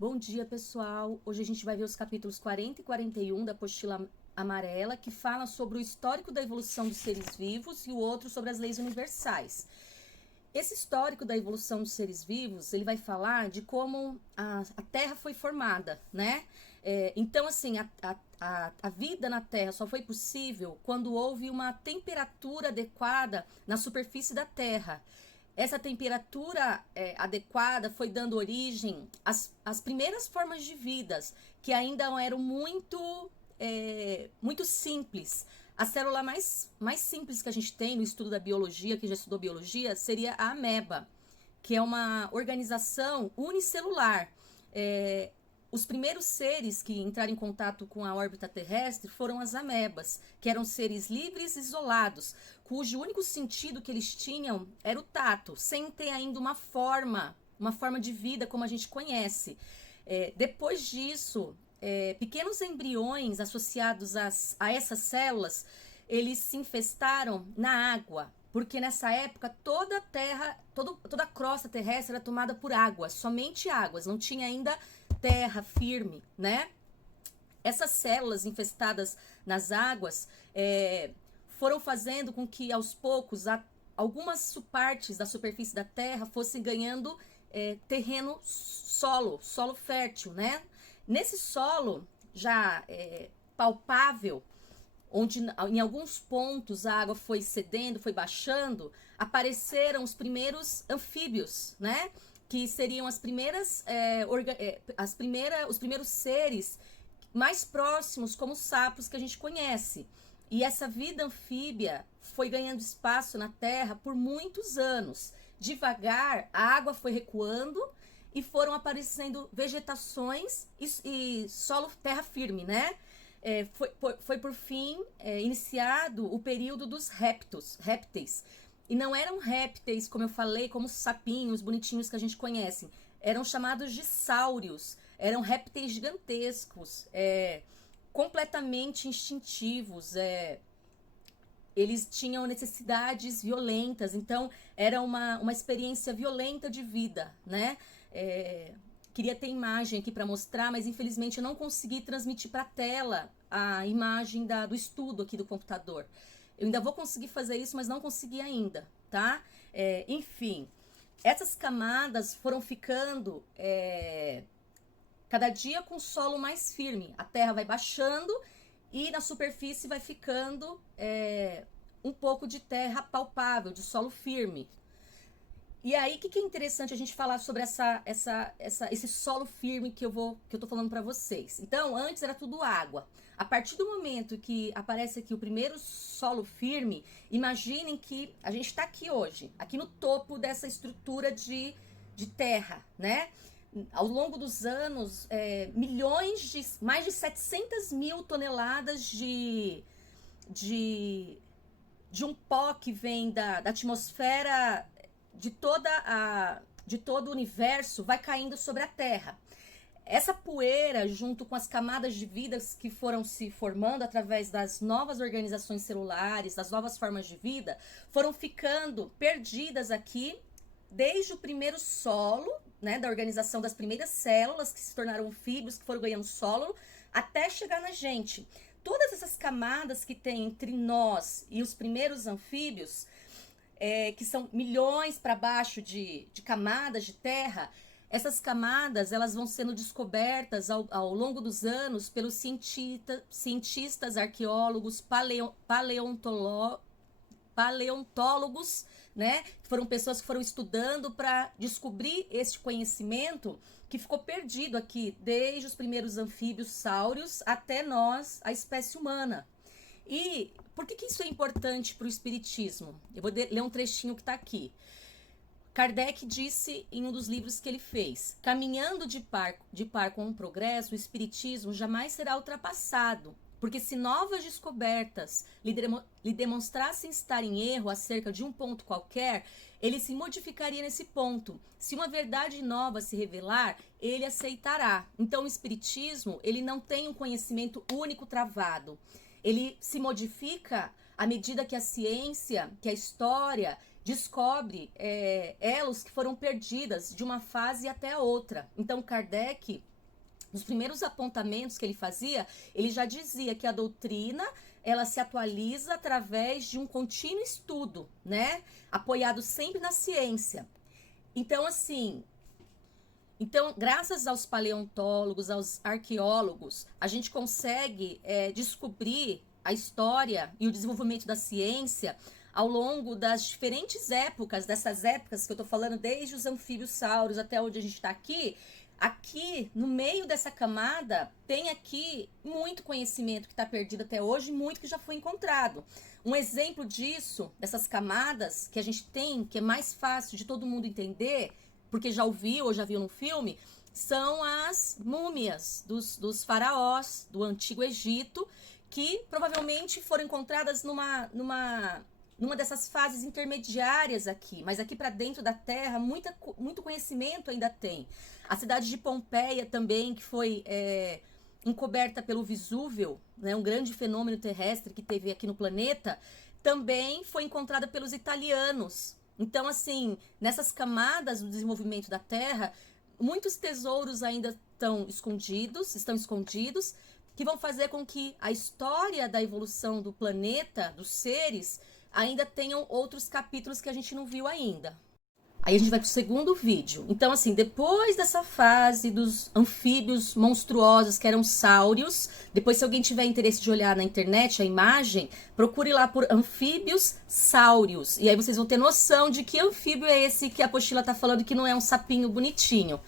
Bom dia, pessoal! Hoje a gente vai ver os capítulos 40 e 41 da apostila amarela, que fala sobre o histórico da evolução dos seres vivos e o outro sobre as leis universais. Esse histórico da evolução dos seres vivos, ele vai falar de como a Terra foi formada, né? Então, assim, a vida na Terra só foi possível quando houve uma temperatura adequada na superfície da Terra. Essa temperatura adequada foi dando origem às primeiras formas de vidas, que ainda eram muito simples. A célula mais simples que a gente tem no estudo da biologia, que já estudou biologia, seria a ameba, que é uma organização unicelular. Os primeiros seres que entraram em contato com a órbita terrestre foram as amebas, que eram seres livres e isolados, cujo único sentido que eles tinham era o tato, sem ter ainda uma forma de vida como a gente conhece. Depois disso, pequenos embriões associados a essas células, eles se infestaram na água, porque nessa época toda a terra, toda a crosta terrestre era tomada por água, somente águas, não tinha ainda terra firme, né? Essas células infestadas nas águas foram fazendo com que aos poucos algumas partes da superfície da terra fossem ganhando terreno, solo fértil, né? Nesse solo já palpável, onde em alguns pontos a água foi cedendo, foi baixando, apareceram os primeiros anfíbios, né? Que seriam os primeiros seres mais próximos, como os sapos que a gente conhece. E essa vida anfíbia foi ganhando espaço na Terra por muitos anos. Devagar, a água foi recuando e foram aparecendo vegetações e solo terra firme, né? Foi por fim iniciado o período dos répteis. E não eram répteis, como eu falei, como os sapinhos bonitinhos que a gente conhece. Eram chamados de sáurios. Eram répteis gigantescos, completamente instintivos. Eles tinham necessidades violentas. Então, era uma experiência violenta de vida, né? Queria ter imagem aqui para mostrar, mas infelizmente eu não consegui transmitir para a tela a imagem do estudo aqui do computador. Eu ainda vou conseguir fazer isso, mas não consegui ainda, tá? Enfim, essas camadas foram ficando cada dia com o solo mais firme. A terra vai baixando e na superfície vai ficando um pouco de terra palpável, de solo firme. E aí, o que é interessante a gente falar sobre esse solo firme que eu tô falando para vocês? Então, antes era tudo água. A partir do momento que aparece aqui o primeiro solo firme, imaginem que a gente está aqui hoje, aqui no topo dessa estrutura de terra, né? Ao longo dos anos, mais de 700 mil toneladas de um pó que vem da atmosfera de todo o universo vai caindo sobre a Terra. Essa poeira, junto com as camadas de vidas que foram se formando através das novas organizações celulares, das novas formas de vida, foram ficando perdidas aqui desde o primeiro solo, né, da organização das primeiras células que se tornaram anfíbios, que foram ganhando solo, até chegar na gente. Todas essas camadas que tem entre nós e os primeiros anfíbios, que são milhões para baixo de camadas de terra, essas camadas elas vão sendo descobertas ao longo dos anos pelos cientistas, arqueólogos, paleontólogos, né? Foram pessoas que foram estudando para descobrir este conhecimento que ficou perdido aqui, desde os primeiros anfíbios sáurios até nós, a espécie humana. E por que isso é importante para o espiritismo? Eu vou ler um trechinho que está aqui. Kardec disse em um dos livros que ele fez: caminhando de par com o progresso, o espiritismo jamais será ultrapassado, porque se novas descobertas lhe demonstrassem estar em erro acerca de um ponto qualquer, ele se modificaria nesse ponto. Se uma verdade nova se revelar, ele aceitará. Então o espiritismo, ele não tem um conhecimento único travado. Ele se modifica à medida que a ciência, que a história descobre elos que foram perdidas de uma fase até a outra. Então Kardec nos primeiros apontamentos que ele fazia, ele já dizia que a doutrina ela se atualiza através de um contínuo estudo, né? Apoiado sempre na ciência. Então, assim, graças aos paleontólogos, aos arqueólogos, a gente consegue descobrir a história e o desenvolvimento da ciência ao longo das diferentes épocas, dessas épocas que eu tô falando, desde os anfíbios-sauros até onde a gente está aqui. Aqui, no meio dessa camada, tem aqui muito conhecimento que está perdido até hoje, muito que já foi encontrado. Um exemplo disso, dessas camadas que a gente tem, que é mais fácil de todo mundo entender, porque já ouviu ou já viu no filme, são as múmias dos faraós do Antigo Egito, que provavelmente foram encontradas numa dessas fases intermediárias aqui, mas aqui para dentro da Terra, muito conhecimento ainda tem. A cidade de Pompeia também, que foi encoberta pelo Vesúvio, né, um grande fenômeno terrestre que teve aqui no planeta, também foi encontrada pelos italianos. Então, assim, nessas camadas do desenvolvimento da Terra, muitos tesouros ainda estão escondidos, que vão fazer com que a história da evolução do planeta, dos seres, ainda tenham outros capítulos que a gente não viu ainda. Aí a gente vai pro segundo vídeo. Então, assim, depois dessa fase dos anfíbios monstruosos, que eram sáurios, depois, se alguém tiver interesse de olhar na internet a imagem, procure lá por anfíbios sáurios. E aí vocês vão ter noção de que anfíbio é esse que a apostila tá falando que não é um sapinho bonitinho.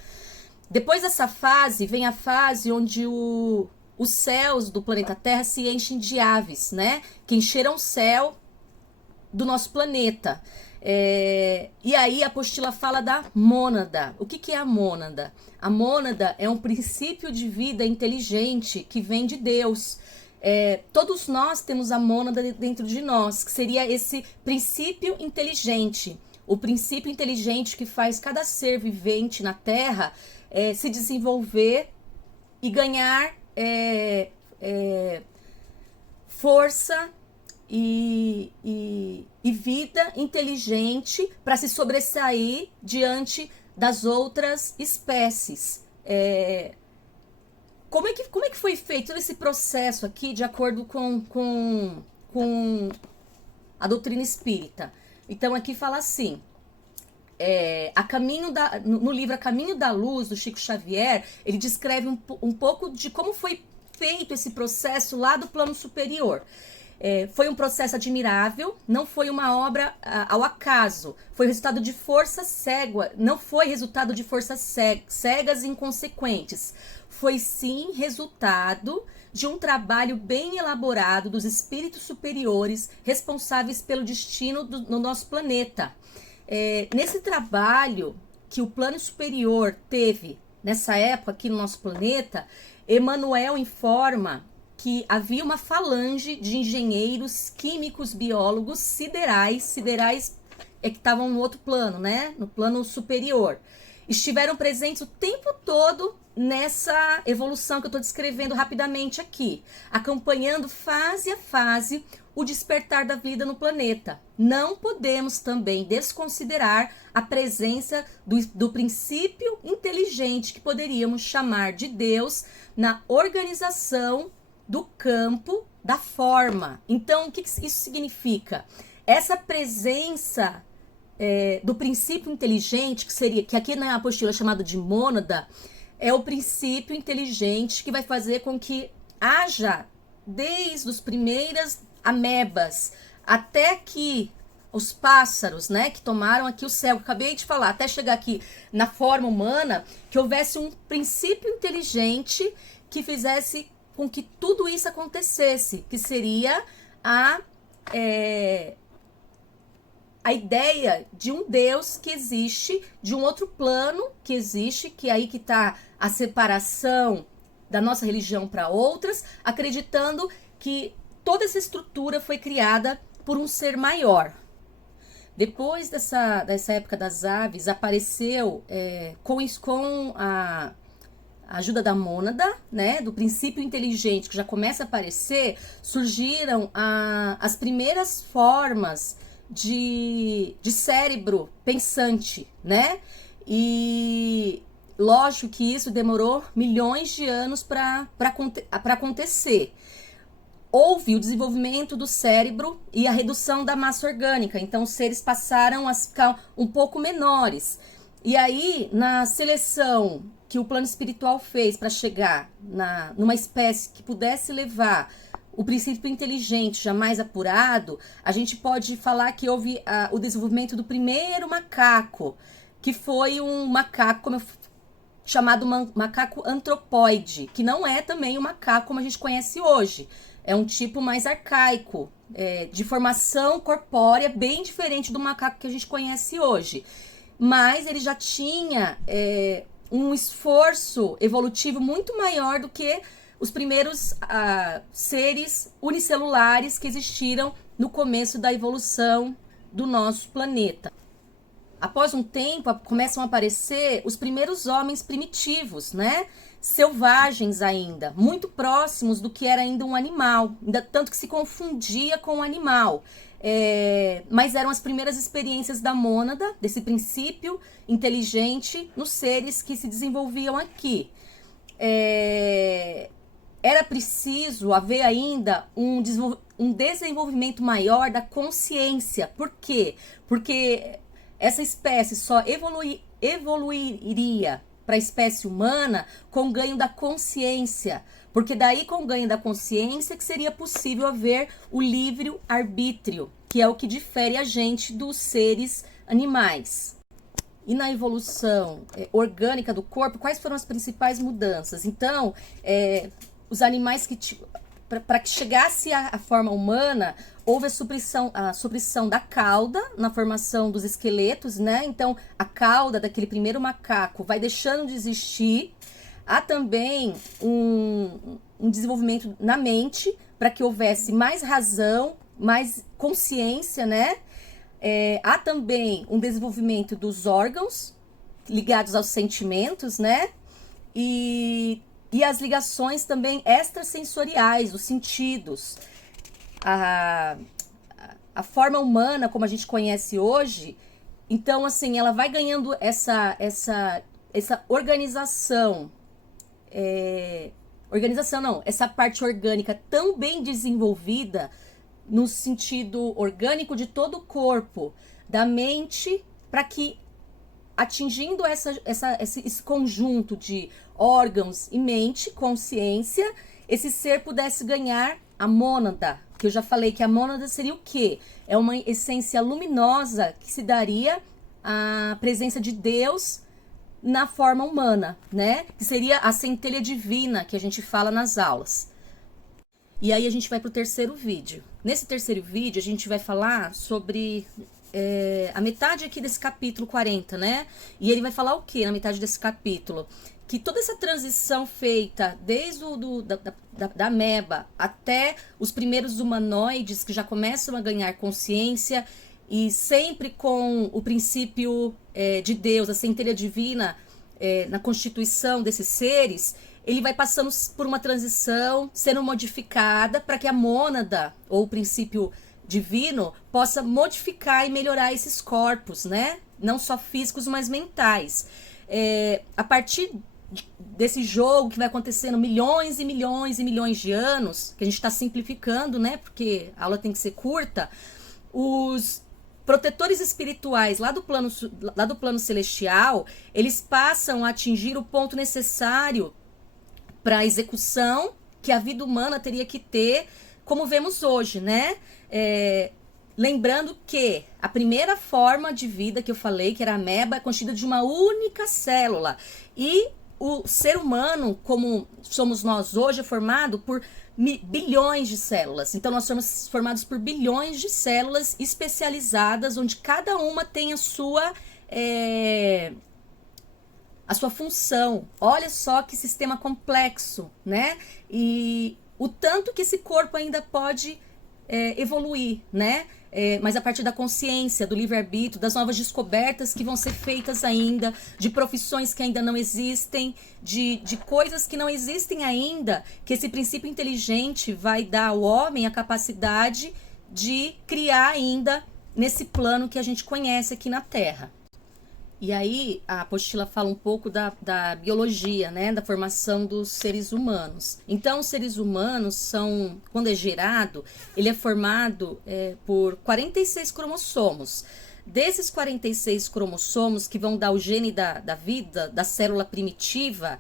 Depois dessa fase, vem a fase onde os céus do planeta Terra se enchem de aves, né? Que encheram o céu do nosso planeta. E aí a apostila fala da mônada. O que é a mônada? A mônada é um princípio de vida inteligente que vem de Deus. Todos nós temos a mônada dentro de nós, que seria esse princípio inteligente. O princípio inteligente que faz cada ser vivente na Terra se desenvolver e ganhar força e vida inteligente para se sobressair diante das outras espécies. Como é que foi feito todo esse processo aqui de acordo com a doutrina espírita? Então aqui fala assim, no livro A Caminho da Luz, do Chico Xavier, ele descreve um pouco de como foi feito esse processo lá do plano superior. Foi um processo admirável, não foi uma obra ao acaso, foi resultado de força cega, não foi resultado de forças cegas e inconsequentes, foi sim resultado de um trabalho bem elaborado dos espíritos superiores responsáveis pelo destino do nosso planeta. Nesse trabalho que o plano superior teve nessa época aqui no nosso planeta, Emmanuel informa que havia uma falange de engenheiros, químicos, biólogos, siderais que estavam no outro plano, né? No plano superior. Estiveram presentes o tempo todo nessa evolução que eu estou descrevendo rapidamente aqui, acompanhando fase a fase o despertar da vida no planeta. Não podemos também desconsiderar a presença do princípio inteligente que poderíamos chamar de Deus na organização do campo da forma. Então, o que isso significa? Essa presença do princípio inteligente, que aqui na apostila é chamado de mônada, é o princípio inteligente que vai fazer com que haja, desde as primeiras amebas até que os pássaros, né, que tomaram aqui o céu, que acabei de falar, até chegar aqui na forma humana, que houvesse um princípio inteligente que fizesse com que tudo isso acontecesse, que seria a ideia de um Deus que existe, de um outro plano que existe, que é aí que está a separação da nossa religião para outras, acreditando que toda essa estrutura foi criada por um ser maior. Depois dessa época das aves, apareceu com a ajuda da mônada, né, do princípio inteligente que já começa a aparecer, surgiram as primeiras formas de cérebro pensante, né? E lógico que isso demorou milhões de anos para acontecer. Houve o desenvolvimento do cérebro e a redução da massa orgânica, então os seres passaram a ficar um pouco menores. E aí, na seleção que o plano espiritual fez para chegar numa espécie que pudesse levar o princípio inteligente jamais apurado, a gente pode falar que houve o desenvolvimento do primeiro macaco, que foi um macaco chamado macaco antropóide, que não é também o macaco como a gente conhece hoje. É um tipo mais arcaico, de formação corpórea, bem diferente do macaco que a gente conhece hoje. Mas ele já tinha um esforço evolutivo muito maior do que os primeiros seres unicelulares que existiram no começo da evolução do nosso planeta. Após um tempo, começam a aparecer os primeiros homens primitivos, né? Selvagens ainda, muito próximos do que era ainda um animal, tanto que se confundia com o animal. Mas eram as primeiras experiências da mônada, desse princípio inteligente nos seres que se desenvolviam aqui. Era preciso haver ainda um desenvolvimento maior da consciência. Por quê? Porque essa espécie só evoluiria para a espécie humana com o ganho da consciência, porque daí com o ganho da consciência que seria possível haver o livre-arbítrio, que é o que difere a gente dos seres animais. E na evolução orgânica do corpo, quais foram as principais mudanças? Então, os animais para que chegasse à forma humana, houve a supressão da cauda na formação dos esqueletos, né? Então, a cauda daquele primeiro macaco vai deixando de existir. Há também um desenvolvimento na mente para que houvesse mais razão, mais consciência, né? Há também um desenvolvimento dos órgãos ligados aos sentimentos, né? E as ligações também extrasensoriais, dos sentidos. A forma humana, como a gente conhece hoje, então, assim, ela vai ganhando essa organização. Essa parte orgânica tão bem desenvolvida no sentido orgânico de todo o corpo, da mente, para que, atingindo esse conjunto de órgãos e mente, consciência, esse ser pudesse ganhar a mônada, que eu já falei que a mônada seria o quê? É uma essência luminosa que se daria à presença de Deus na forma humana, né? Que seria a centelha divina que a gente fala nas aulas. E aí a gente vai para o terceiro vídeo. Nesse terceiro vídeo a gente vai falar sobre a metade aqui desse capítulo 40, né? E ele vai falar o que na metade desse capítulo? Que toda essa transição feita desde da ameba até os primeiros humanoides que já começam a ganhar consciência e sempre com o princípio de Deus, a centelha divina na constituição desses seres, ele vai passando por uma transição, sendo modificada para que a mônada, ou o princípio divino, possa modificar e melhorar esses corpos, né? Não só físicos, mas mentais. A partir desse jogo que vai acontecendo milhões e milhões e milhões de anos, que a gente está simplificando, né? Porque a aula tem que ser curta, os protetores espirituais lá do plano celestial, eles passam a atingir o ponto necessário para a execução que a vida humana teria que ter, como vemos hoje, né? Lembrando que a primeira forma de vida que eu falei, que era a ameba, é constituída de uma única célula. E o ser humano, como somos nós hoje, é formado por bilhões de células. Então, nós somos formados por bilhões de células especializadas, onde cada uma tem a sua função. Olha só que sistema complexo, né? E o tanto que esse corpo ainda pode evoluir, né? Mas a partir da consciência, do livre-arbítrio, das novas descobertas que vão ser feitas ainda, de profissões que ainda não existem, de coisas que não existem ainda, que esse princípio inteligente vai dar ao homem a capacidade de criar ainda nesse plano que a gente conhece aqui na Terra. E aí a apostila fala um pouco da biologia, né, da formação dos seres humanos. Então, os seres humanos são, quando é gerado, ele é formado por 46 cromossomos. Desses 46 cromossomos que vão dar o gene da vida, da célula primitiva,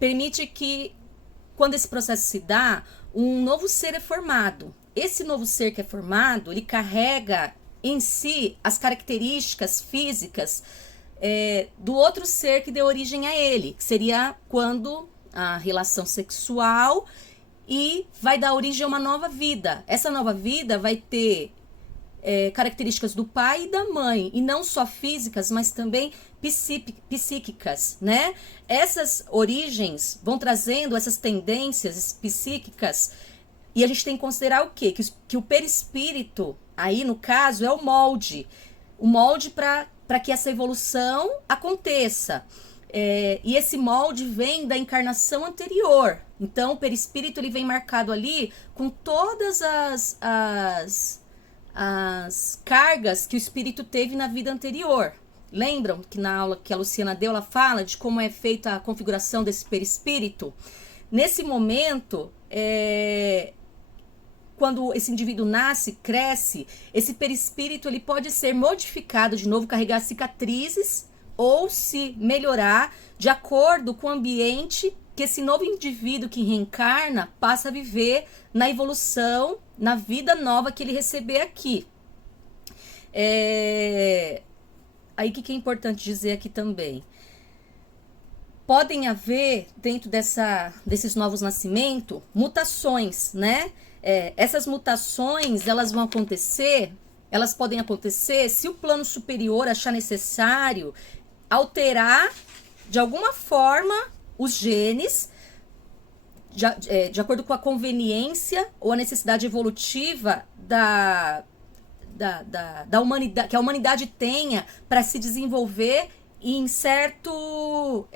permite que, quando esse processo se dá, um novo ser é formado. Esse novo ser que é formado, ele carrega em si as características físicas do outro ser que deu origem a ele, que seria quando a relação sexual, e vai dar origem a uma nova vida. Essa nova vida vai ter características do pai e da mãe, e não só físicas, mas também psíquicas, né? Essas origens vão trazendo essas tendências psíquicas, e a gente tem que considerar o quê? Que o perispírito, aí no caso, é o molde para que essa evolução aconteça. E esse molde vem da encarnação anterior. Então, o perispírito ele vem marcado ali com todas as cargas que o espírito teve na vida anterior. Lembram que na aula que a Luciana deu, ela fala de como é feita a configuração desse perispírito? Nesse momento, quando esse indivíduo nasce, cresce, esse perispírito ele pode ser modificado de novo, carregar cicatrizes, ou se melhorar de acordo com o ambiente que esse novo indivíduo que reencarna passa a viver na evolução, na vida nova que ele receber aqui. Aí o que é importante dizer aqui também? Podem haver, dentro desses novos nascimentos, mutações, né? Essas mutações, elas podem acontecer se o plano superior achar necessário alterar, de alguma forma, os genes, de acordo com a conveniência ou a necessidade evolutiva da humanidade, que a humanidade tenha para se desenvolver em certo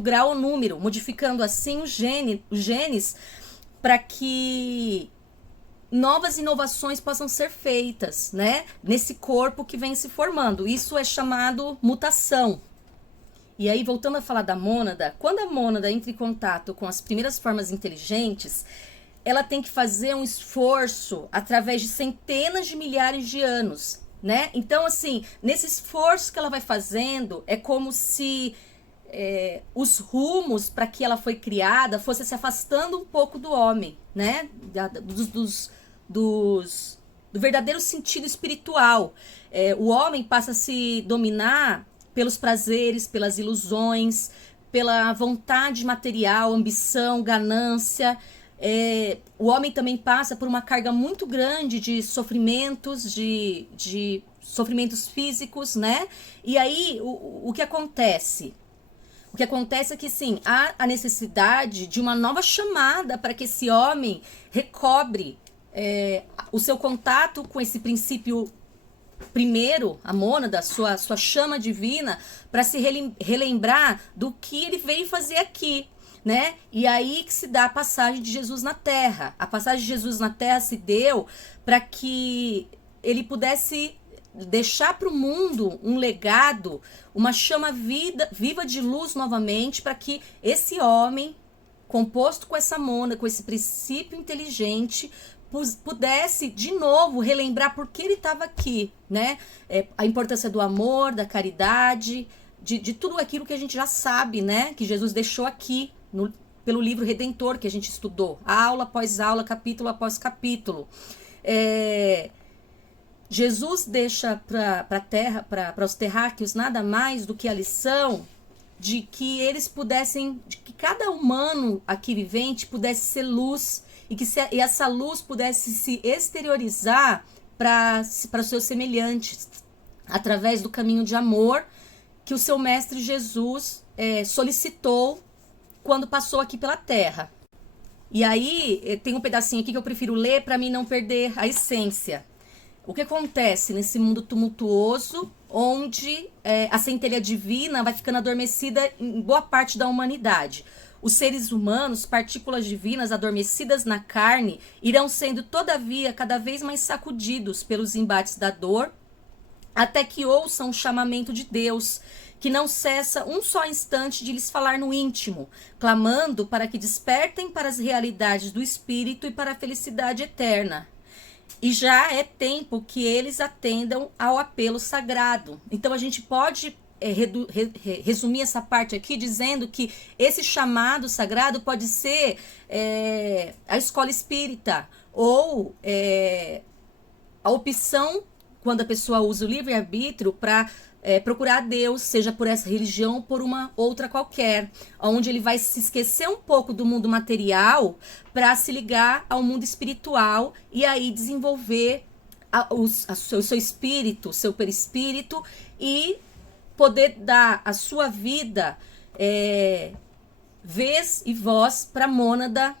grau ou número, modificando assim os genes para que novas inovações possam ser feitas, né? Nesse corpo que vem se formando. Isso é chamado mutação. E aí, voltando a falar da mônada, quando a mônada entra em contato com as primeiras formas inteligentes, ela tem que fazer um esforço através de centenas de milhares de anos, né? Então, assim, nesse esforço que ela vai fazendo, é como se os rumos para que ela foi criada fossem se afastando um pouco do homem, né? Do verdadeiro sentido espiritual. O homem passa a se dominar pelos prazeres, pelas ilusões, pela vontade material, ambição, ganância. O homem também passa por uma carga muito grande de sofrimentos, de sofrimentos físicos, né? E aí, o que acontece? O que acontece é que, sim, há a necessidade de uma nova chamada para que esse homem recobre o seu contato com esse princípio primeiro, a mônada, sua chama divina, para se relembrar do que ele veio fazer aqui, né? E aí que se dá a passagem de Jesus na Terra. A passagem de Jesus na Terra se deu para que ele pudesse deixar para o mundo um legado, uma chama viva de luz novamente, para que esse homem, composto com essa mônada, com esse princípio inteligente, pudesse de novo relembrar por que ele estava aqui, né? A importância do amor, da caridade, de tudo aquilo que a gente já sabe, né? Que Jesus deixou aqui pelo livro Redentor que a gente estudou, aula após aula, capítulo após capítulo. Jesus deixa para a Terra, para os terráqueos, nada mais do que a lição de que eles pudessem, de que cada humano aqui vivente pudesse ser luz, e essa luz pudesse se exteriorizar para os seus semelhantes, através do caminho de amor que o seu mestre Jesus solicitou quando passou aqui pela Terra. E aí, tem um pedacinho aqui que eu prefiro ler para mim não perder a essência. O que acontece nesse mundo tumultuoso, onde a centelha divina vai ficando adormecida em boa parte da humanidade? Os seres humanos, partículas divinas adormecidas na carne, irão sendo, todavia, cada vez mais sacudidos pelos embates da dor, até que ouçam o chamamento de Deus, que não cessa um só instante de lhes falar no íntimo, clamando para que despertem para as realidades do Espírito e para a felicidade eterna. E já é tempo que eles atendam ao apelo sagrado. Então a gente pode resumir essa parte aqui dizendo que esse chamado sagrado pode ser a escola espírita ou a opção, quando a pessoa usa o livre-arbítrio para procurar a Deus, seja por essa religião ou por uma outra qualquer, onde ele vai se esquecer um pouco do mundo material para se ligar ao mundo espiritual e aí desenvolver o seu espírito, o seu perispírito e poder dar a sua vida vez e voz para a mônada,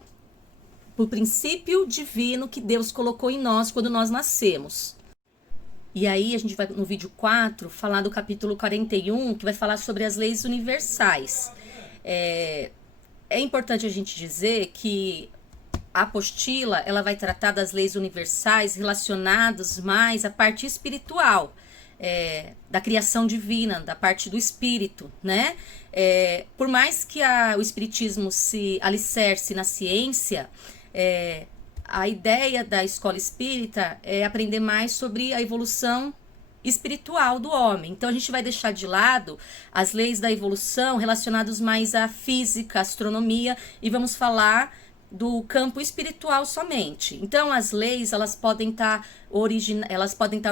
para o princípio divino que Deus colocou em nós quando nós nascemos. E aí a gente vai no vídeo 4 falar do capítulo 41, que vai falar sobre as leis universais. É importante a gente dizer que a apostila ela vai tratar das leis universais relacionadas mais à parte espiritual, da criação divina, da parte do espírito, né? Por mais que o espiritismo se alicerce na ciência, a ideia da escola espírita é aprender mais sobre a evolução espiritual do homem. Então a gente vai deixar de lado as leis da evolução relacionadas mais à física, astronomia, e vamos falar do campo espiritual somente. Então as leis elas podem estar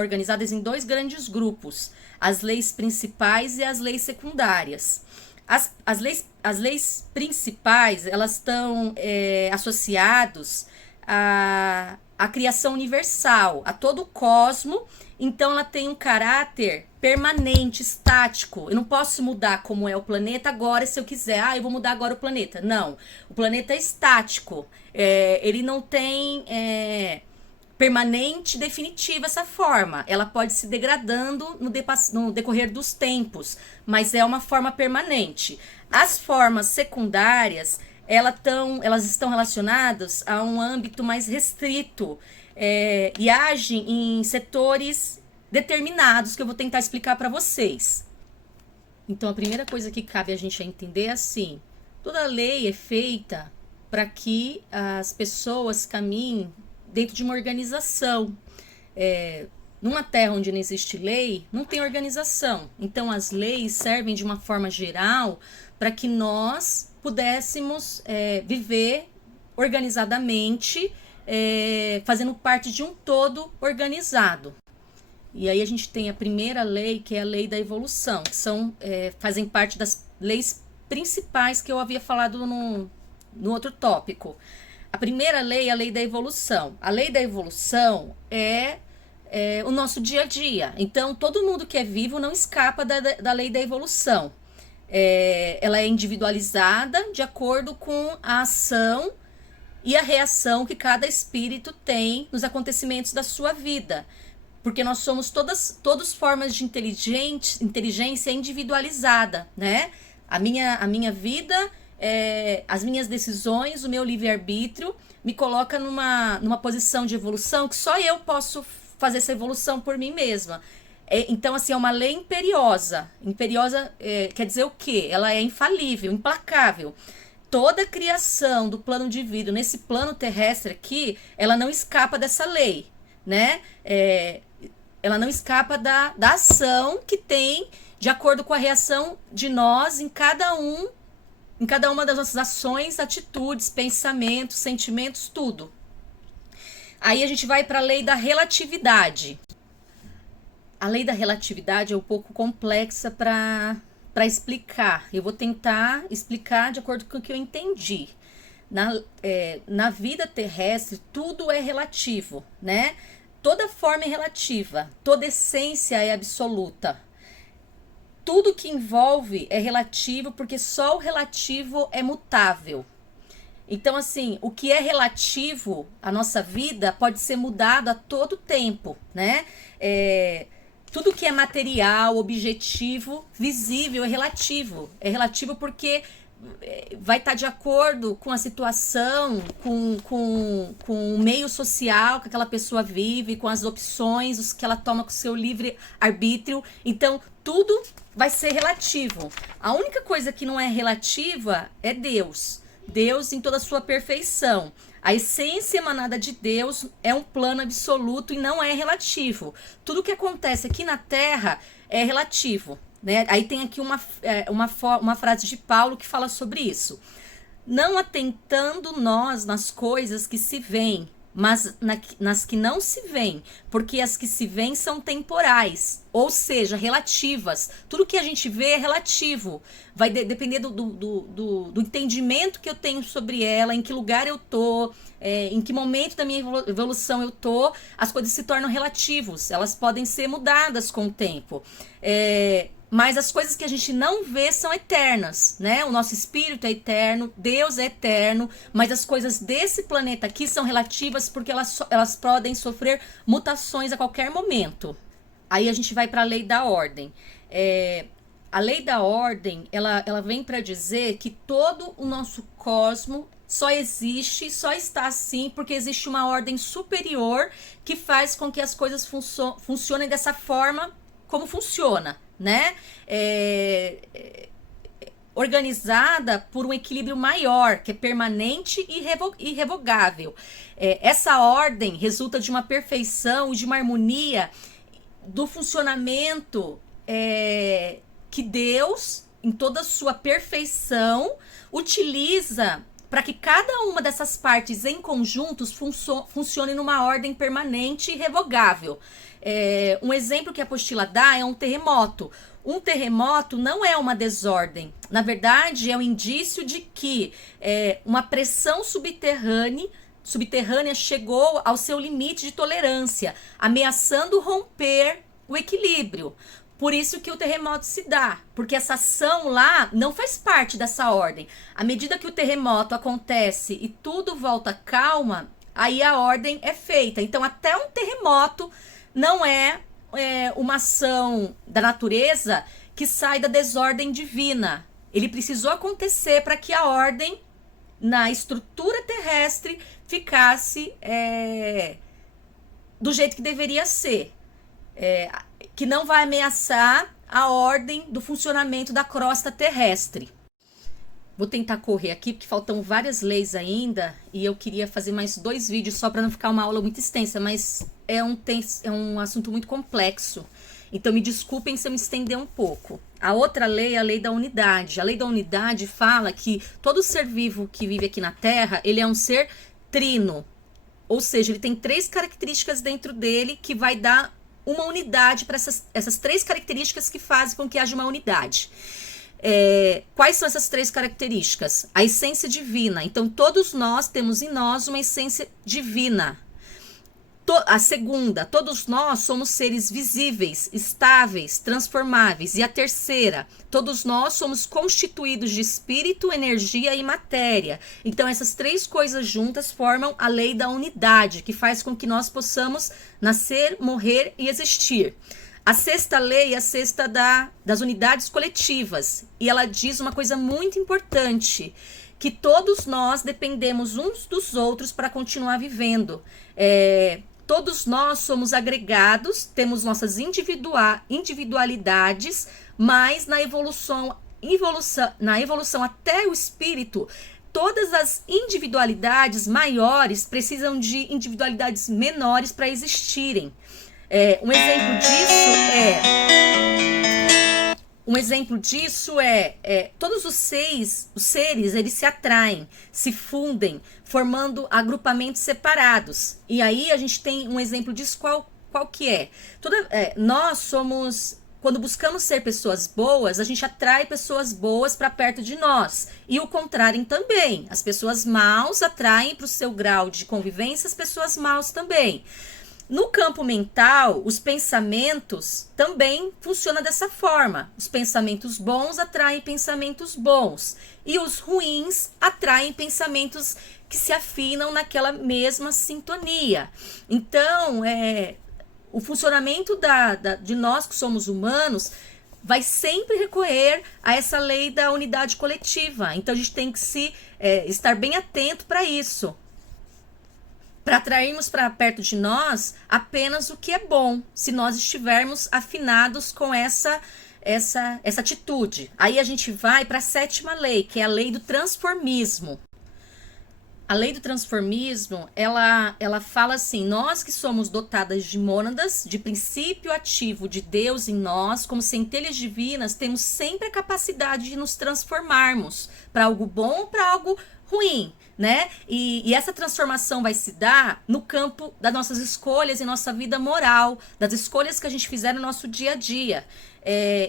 organizadas em dois grandes grupos: as leis principais e as leis secundárias. As leis principais elas estão associadas a criação universal, a todo o cosmo. Então ela tem um caráter permanente, estático. Eu não posso mudar como é o planeta agora se eu quiser. Eu vou mudar agora o planeta. Não, o planeta é estático. Ele não tem permanente, definitiva essa forma. Ela pode se degradando no decorrer dos tempos, mas é uma forma permanente. As formas secundárias elas estão relacionadas a um âmbito mais restrito e agem em setores determinados que eu vou tentar explicar para vocês. Então, a primeira coisa que cabe a gente entender é assim: toda lei é feita para que as pessoas caminhem dentro de uma organização. Numa terra onde não existe lei, não tem organização. Então, as leis servem de uma forma geral para que nós pudéssemos viver organizadamente, fazendo parte de um todo organizado. E aí a gente tem a primeira lei, que é a lei da evolução, que fazem parte das leis principais que eu havia falado no outro tópico. A primeira lei é a lei da evolução. A lei da evolução é o nosso dia a dia. Então, todo mundo que é vivo não escapa da lei da evolução. Ela é individualizada de acordo com a ação e a reação que cada espírito tem nos acontecimentos da sua vida. Porque nós somos todas formas de inteligência individualizada, né? A minha vida, as minhas decisões, o meu livre-arbítrio me coloca numa posição de evolução que só eu posso fazer essa evolução por mim mesma. Então, assim, é uma lei imperiosa. Imperiosa quer dizer o quê? Ela é infalível, implacável. Toda criação do plano divino, nesse plano terrestre aqui, ela não escapa dessa lei, né? Ela não escapa da ação que tem de acordo com a reação de nós em cada uma das nossas ações, atitudes, pensamentos, sentimentos, tudo. Aí a gente vai para a lei da relatividade. A lei da relatividade é um pouco complexa para explicar. Eu vou tentar explicar de acordo com o que eu entendi. Na vida terrestre, tudo é relativo, né? Toda forma é relativa, toda essência é absoluta. Tudo que envolve é relativo, porque só o relativo é mutável. Então, assim, o que é relativo à nossa vida pode ser mudado a todo tempo, né? Tudo que é material, objetivo, visível é relativo. É relativo porque vai estar de acordo com a situação, com o meio social que aquela pessoa vive, com as opções, os que ela toma com o seu livre arbítrio. Então, tudo vai ser relativo. A única coisa que não é relativa é Deus. Deus em toda a sua perfeição. A essência emanada de Deus é um plano absoluto e não é relativo. Tudo que acontece aqui na Terra é relativo. Né? Aí tem aqui uma frase de Paulo que fala sobre isso. Não atentando nós nas coisas que se veem, mas nas que não se veem, porque as que se veem são temporais, ou seja, relativas. Tudo que a gente vê é relativo, vai depender do entendimento que eu tenho sobre ela, em que lugar eu tô, em que momento da minha evolução eu tô, as coisas se tornam relativos, elas podem ser mudadas com o tempo. Mas as coisas que a gente não vê são eternas, né? O nosso espírito é eterno, Deus é eterno, mas as coisas desse planeta aqui são relativas porque elas podem sofrer mutações a qualquer momento. Aí a gente vai para a lei da ordem. A lei da ordem, ela vem para dizer que todo o nosso cosmo só existe, só está assim porque existe uma ordem superior que faz com que as coisas funcionem dessa forma como funciona, né? Organizada por um equilíbrio maior, que é permanente e irrevogável. Essa ordem resulta de uma perfeição, de uma harmonia do funcionamento que Deus, em toda a sua perfeição, utiliza para que cada uma dessas partes em conjuntos funcione numa ordem permanente e irrevogável. Um exemplo que a apostila dá é um terremoto. Um terremoto não é uma desordem. Na verdade, é um indício de que uma pressão subterrânea chegou ao seu limite de tolerância, ameaçando romper o equilíbrio. Por isso que o terremoto se dá, porque essa ação lá não faz parte dessa ordem. À medida que o terremoto acontece e tudo volta calma, aí a ordem é feita. Então, até um terremoto não é uma ação da natureza que sai da desordem divina. Ele precisou acontecer para que a ordem na estrutura terrestre ficasse do jeito que deveria ser. Que não vai ameaçar a ordem do funcionamento da crosta terrestre. Vou tentar correr aqui, porque faltam várias leis ainda, e eu queria fazer mais 2 vídeos só para não ficar uma aula muito extensa, mas é um assunto muito complexo. Então me desculpem se eu me estender um pouco. A outra lei é a lei da unidade. A lei da unidade fala que todo ser vivo que vive aqui na Terra, ele é um ser trino. Ou seja, ele tem 3 características dentro dele que vai dar uma unidade para essas 3 características que fazem com que haja uma unidade. Quais são essas 3 características? A essência divina. Então, todos nós temos em nós uma essência divina. A segunda, todos nós somos seres visíveis, estáveis, transformáveis. E a terceira, todos nós somos constituídos de espírito, energia e matéria. Então, essas 3 coisas juntas formam a lei da unidade, que faz com que nós possamos nascer, morrer e existir. A 6ª lei é a 6ª das unidades coletivas. E ela diz uma coisa muito importante, que todos nós dependemos uns dos outros para continuar vivendo. Todos nós somos agregados, temos nossas individualidades, mas na evolução até o espírito, todas as individualidades maiores precisam de individualidades menores para existirem. Um exemplo disso é todos os seres, eles se atraem, se fundem, formando agrupamentos separados. E aí a gente tem um exemplo disso, qual que é? Nós somos, quando buscamos ser pessoas boas, a gente atrai pessoas boas para perto de nós. E o contrário também. As pessoas maus atraem para o seu grau de convivência as pessoas maus também. No campo mental, os pensamentos também funcionam dessa forma. Os pensamentos bons atraem pensamentos bons. E os ruins atraem pensamentos que se afinam naquela mesma sintonia. Então, o funcionamento de nós que somos humanos vai sempre recorrer a essa lei da unidade coletiva. Então a gente tem que estar bem atento para isso, para atrairmos para perto de nós apenas o que é bom, se nós estivermos afinados com essa atitude. Aí a gente vai para a 7ª lei, que é a lei do transformismo. A lei do transformismo, ela fala assim: nós que somos dotadas de mônadas, de princípio ativo de Deus em nós, como centelhas divinas, temos sempre a capacidade de nos transformarmos para algo bom ou para algo ruim, né? E essa transformação vai se dar no campo das nossas escolhas em nossa vida moral, das escolhas que a gente fizer no nosso dia a dia.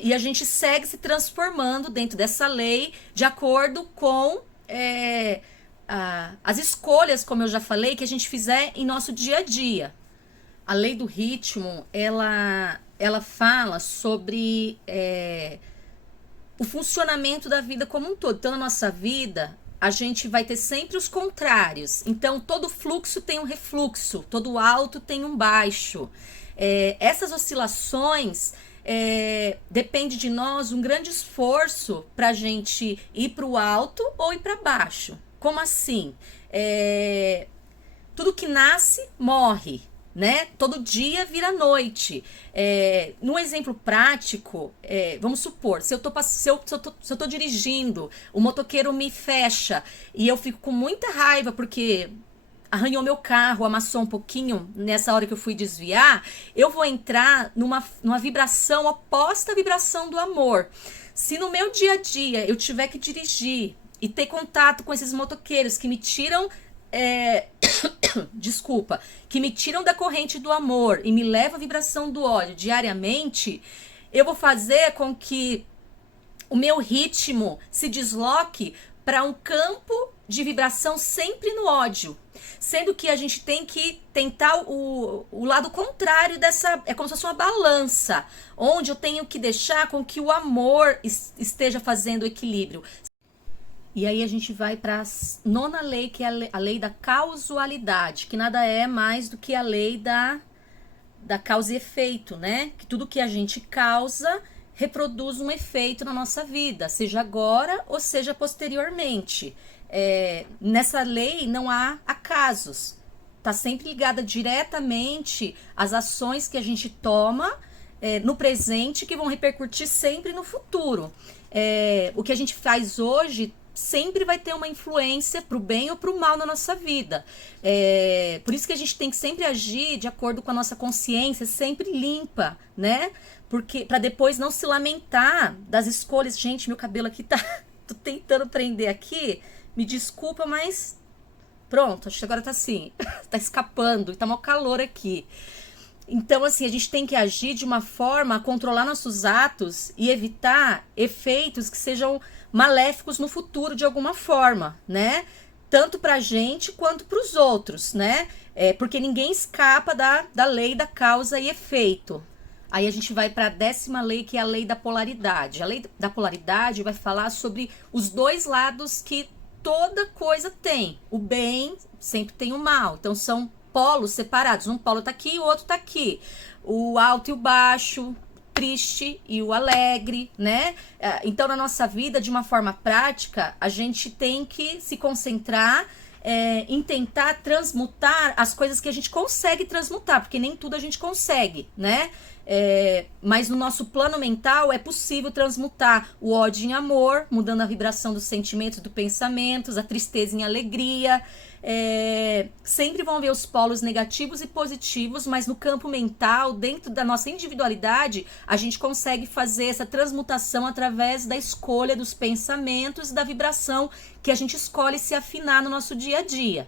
E a gente segue se transformando dentro dessa lei de acordo com as escolhas, como eu já falei, que a gente fizer em nosso dia a dia. A lei do ritmo, ela fala sobre o funcionamento da vida como um todo. Então, na nossa vida, a gente vai ter sempre os contrários. Então, todo fluxo tem um refluxo, todo alto tem um baixo. Essas oscilações depende de nós um grande esforço para a gente ir para o alto ou ir para baixo. Como assim? Tudo que nasce, morre, né? Todo dia vira noite. Num exemplo prático, vamos supor, se eu tô dirigindo, o motoqueiro me fecha e eu fico com muita raiva porque arranhou meu carro, amassou um pouquinho nessa hora que eu fui desviar, eu vou entrar numa vibração oposta à vibração do amor. Se no meu dia a dia eu tiver que dirigir e ter contato com esses motoqueiros que me tiram desculpa, que me tiram da corrente do amor e me levam à vibração do ódio diariamente, eu vou fazer com que o meu ritmo se desloque para um campo de vibração sempre no ódio, sendo que a gente tem que tentar o lado contrário dessa, é como se fosse uma balança, onde eu tenho que deixar com que o amor esteja fazendo o equilíbrio. E aí a gente vai para a 9ª lei, que é a lei da causalidade, que nada é mais do que a lei da causa e efeito, né? Que tudo que a gente causa reproduz um efeito na nossa vida, seja agora ou seja posteriormente. Nessa lei não há acasos, está sempre ligada diretamente às ações que a gente toma no presente, que vão repercutir sempre no futuro. O que a gente faz hoje sempre vai ter uma influência para o bem ou para o mal na nossa vida. Por isso que a gente tem que sempre agir de acordo com a nossa consciência, sempre limpa, né? Porque para depois não se lamentar das escolhas. Gente, meu cabelo aqui tá... Tô tentando prender aqui. Me desculpa, mas... Pronto, acho que agora tá assim. Tá escapando, tá mó calor aqui. Então, assim, a gente tem que agir de uma forma a controlar nossos atos e evitar efeitos que sejam maléficos no futuro de alguma forma, né? Tanto pra gente quanto pros outros, né? Porque ninguém escapa da lei da causa e efeito. Aí a gente vai para a 10ª lei, que é a lei da polaridade. A lei da polaridade vai falar sobre os dois lados que toda coisa tem. O bem sempre tem o mal. Então são polos separados. Um polo tá aqui, o outro tá aqui. O alto e o baixo, triste e o alegre, né? Então, na nossa vida, de uma forma prática, a gente tem que se concentrar em tentar transmutar as coisas que a gente consegue transmutar, porque nem tudo a gente consegue, né? Mas no nosso plano mental é possível transmutar o ódio em amor, mudando a vibração dos sentimentos, dos pensamentos, a tristeza em alegria. Sempre vão haver os polos negativos e positivos, mas no campo mental, dentro da nossa individualidade, a gente consegue fazer essa transmutação através da escolha dos pensamentos e da vibração que a gente escolhe se afinar no nosso dia a dia.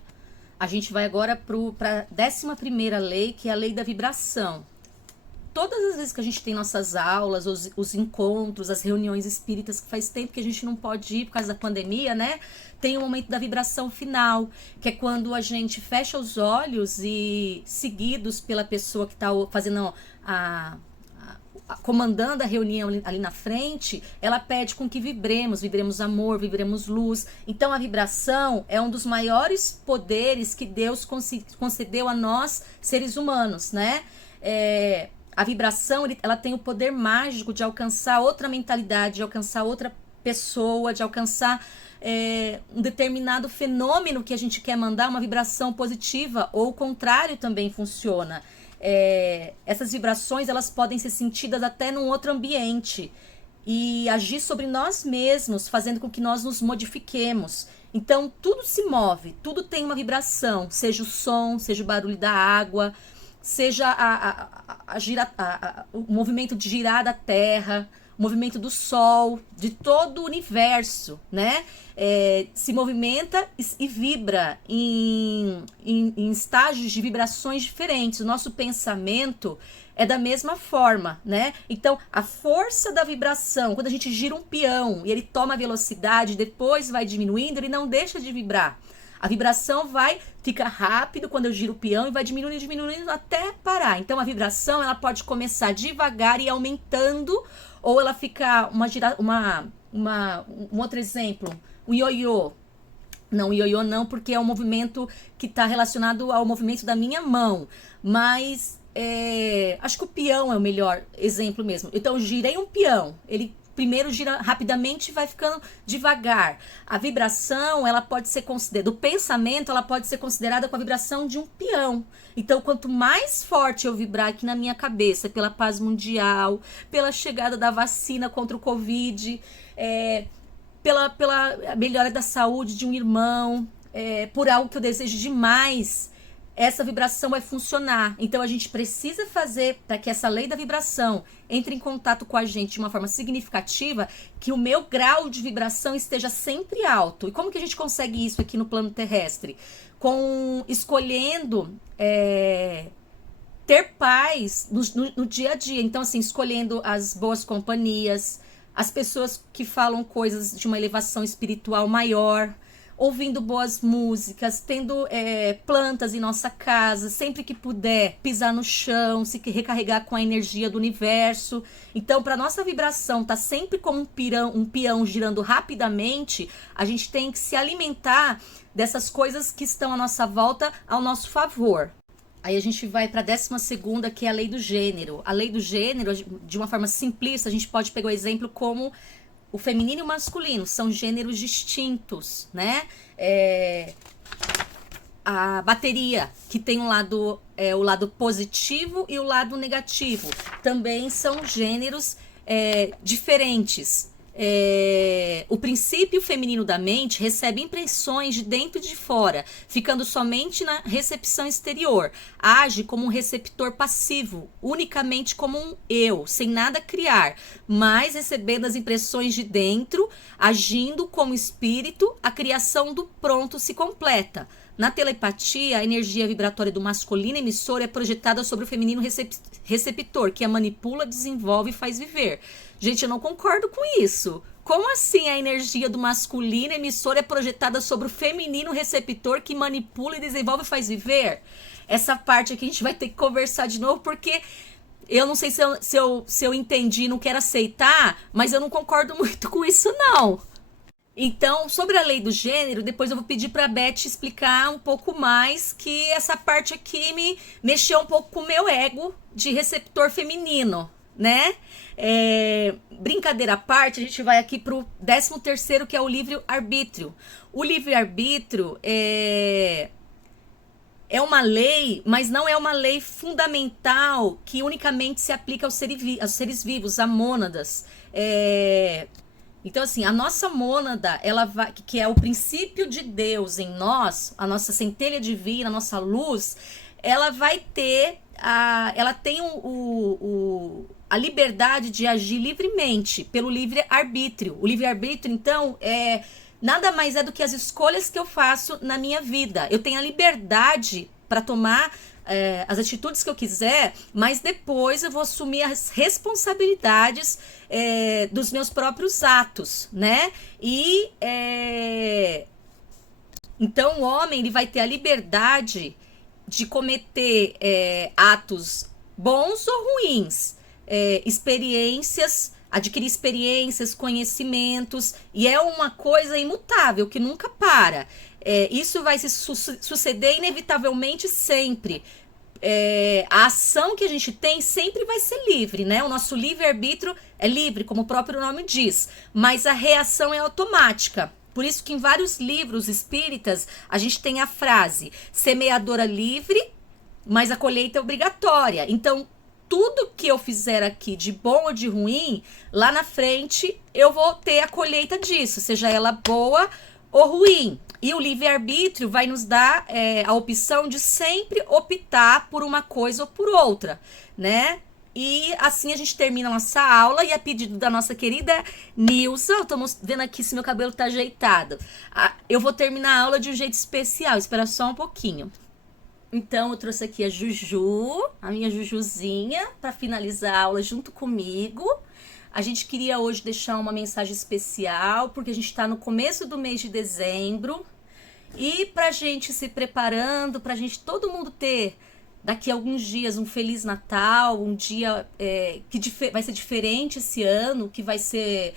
A gente vai agora para a 11ª lei, que é a lei da vibração. Todas as vezes que a gente tem nossas aulas, os encontros, as reuniões espíritas, que faz tempo que a gente não pode ir por causa da pandemia, né? Tem o momento da vibração final, que é quando a gente fecha os olhos e, seguidos pela pessoa que está fazendo comandando a reunião ali na frente, ela pede com que vibremos amor, vibremos luz. Então a vibração é um dos maiores poderes que Deus concedeu a nós, seres humanos, né? A vibração, ela tem o poder mágico de alcançar outra mentalidade, de alcançar outra pessoa, de alcançar um determinado fenômeno que a gente quer mandar, uma vibração positiva, ou o contrário também funciona. Essas vibrações, elas podem ser sentidas até num outro ambiente e agir sobre nós mesmos, fazendo com que nós nos modifiquemos. Então, tudo se move, tudo tem uma vibração, seja o som, seja o barulho da água, seja o movimento de girar da Terra, o movimento do Sol, de todo o universo, né? Se movimenta e vibra em estágios de vibrações diferentes. O nosso pensamento é da mesma forma, né? Então, a força da vibração, quando a gente gira um peão e ele toma velocidade, depois vai diminuindo, ele não deixa de vibrar. A vibração fica rápido quando eu giro o peão e vai diminuindo, diminuindo até parar. Então, a vibração, ela pode começar devagar e aumentando, ou ela fica um outro exemplo, um ioiô. Não, o ioiô não, porque é um movimento que está relacionado ao movimento da minha mão. Mas acho que o peão é o melhor exemplo mesmo. Então, eu girei um peão, ele primeiro gira rapidamente e vai ficando devagar. A vibração, ela pode ser considerada, do pensamento, ela pode ser considerada com a vibração de um peão. Então, quanto mais forte eu vibrar aqui na minha cabeça, pela paz mundial, pela chegada da vacina contra o Covid, pela melhora da saúde de um irmão, por algo que eu desejo demais, essa vibração vai funcionar. Então, a gente precisa fazer para que essa lei da vibração entre em contato com a gente de uma forma significativa, que o meu grau de vibração esteja sempre alto. E como que a gente consegue isso aqui no plano terrestre? Escolhendo ter paz no dia a dia. Então, assim, escolhendo as boas companhias, as pessoas que falam coisas de uma elevação espiritual maior, ouvindo boas músicas, tendo plantas em nossa casa, sempre que puder pisar no chão, se recarregar com a energia do universo. Então, para nossa vibração tá sempre como um peão girando rapidamente, a gente tem que se alimentar dessas coisas que estão à nossa volta ao nosso favor. Aí a gente vai para a 12ª, que é a lei do gênero. A lei do gênero, de uma forma simplista, a gente pode pegar o exemplo como o feminino e o masculino, são gêneros distintos, né? A bateria, que tem o lado positivo e o lado negativo, também são gêneros diferentes. O princípio feminino da mente recebe impressões de dentro e de fora, ficando somente na recepção exterior. Age como um receptor passivo, unicamente como um eu, sem nada criar, mas recebendo as impressões de dentro, agindo como espírito, a criação do pronto se completa. Na telepatia, a energia vibratória do masculino emissor é projetada sobre o feminino receptor, que a manipula, desenvolve e faz viver. Gente, eu não concordo com isso. Como assim a energia do masculino emissor é projetada sobre o feminino receptor, que manipula e desenvolve e faz viver? Essa parte aqui a gente vai ter que conversar de novo, porque eu não sei se eu entendi, não quero aceitar, mas eu não concordo muito com isso, não. Então, sobre a lei do gênero, depois eu vou pedir para a Beth explicar um pouco mais, que essa parte aqui me mexeu um pouco com o meu ego de receptor feminino, né? Brincadeira à parte, a gente vai aqui para o 13º, que é o livre-arbítrio. O livre-arbítrio é uma lei, mas não é uma lei fundamental que unicamente se aplica aos seres vivos, a mônadas. Então, assim, a nossa mônada, que é o princípio de Deus em nós, a nossa centelha divina, a nossa luz, ela vai ter, ela tem a liberdade de agir livremente, pelo livre-arbítrio. O livre-arbítrio, então, nada mais é do que as escolhas que eu faço na minha vida. Eu tenho a liberdade para tomar as atitudes que eu quiser, mas depois eu vou assumir as responsabilidades dos meus próprios atos, né? Então o homem, ele vai ter a liberdade de cometer atos bons ou ruins, adquirir experiências, conhecimentos, e é uma coisa imutável, que nunca para. Isso vai se suceder inevitavelmente sempre. a ação que a gente tem sempre vai ser livre, né? O nosso livre-arbítrio é livre, como o próprio nome diz, mas a reação é automática. Por isso que em vários livros espíritas a gente tem a frase: semeadora livre, mas a colheita é obrigatória. Então, tudo que eu fizer aqui de bom ou de ruim, lá na frente eu vou ter a colheita disso, seja ela boa ou ruim. E o livre-arbítrio vai nos dar a opção de sempre optar por uma coisa ou por outra, né? E assim a gente termina a nossa aula, e a pedido da nossa querida Nilza, eu tô vendo aqui se meu cabelo tá ajeitado. Eu vou terminar a aula de um jeito especial, espera só um pouquinho. Então eu trouxe aqui a Juju, a minha Jujuzinha, para finalizar a aula junto comigo. A gente queria hoje deixar uma mensagem especial, porque a gente está no começo do mês de dezembro. E pra gente se preparando, pra gente todo mundo ter daqui a alguns dias um Feliz Natal, um dia que vai ser diferente esse ano, que vai ser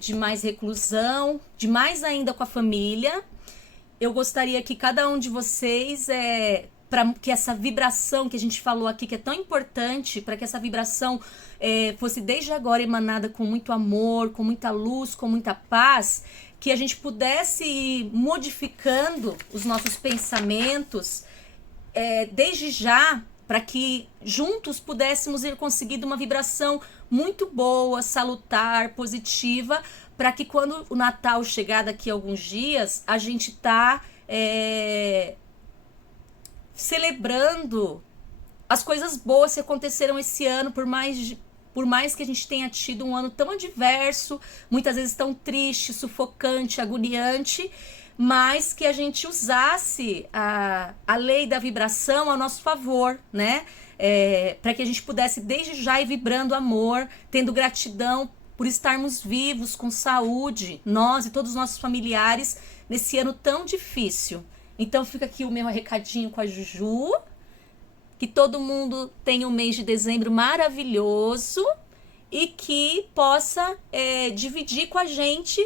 de mais reclusão, de mais ainda com a família. Eu gostaria que cada um de vocês, para que essa vibração que a gente falou aqui, que é tão importante, para que essa vibração fosse desde agora emanada com muito amor, com muita luz, com muita paz, que a gente pudesse ir modificando os nossos pensamentos desde já, para que juntos pudéssemos ir conseguindo uma vibração muito boa, salutar, positiva, para que quando o Natal chegar daqui a alguns dias, a gente tá celebrando as coisas boas que aconteceram esse ano, por mais que a gente tenha tido um ano tão adverso, muitas vezes tão triste, sufocante, agoniante, mas que a gente usasse a lei da vibração a nosso favor, né? Para que a gente pudesse desde já ir vibrando amor, tendo gratidão por estarmos vivos, com saúde, nós e todos os nossos familiares, nesse ano tão difícil. Então fica aqui o meu recadinho com a Juju, que todo mundo tenha um mês de dezembro maravilhoso e que possa dividir com a gente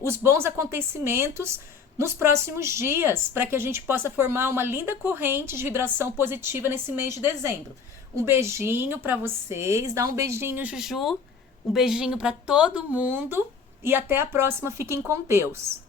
os bons acontecimentos nos próximos dias, para que a gente possa formar uma linda corrente de vibração positiva nesse mês de dezembro. Um beijinho para vocês, dá um beijinho, Juju, um beijinho para todo mundo e até a próxima. Fiquem com Deus.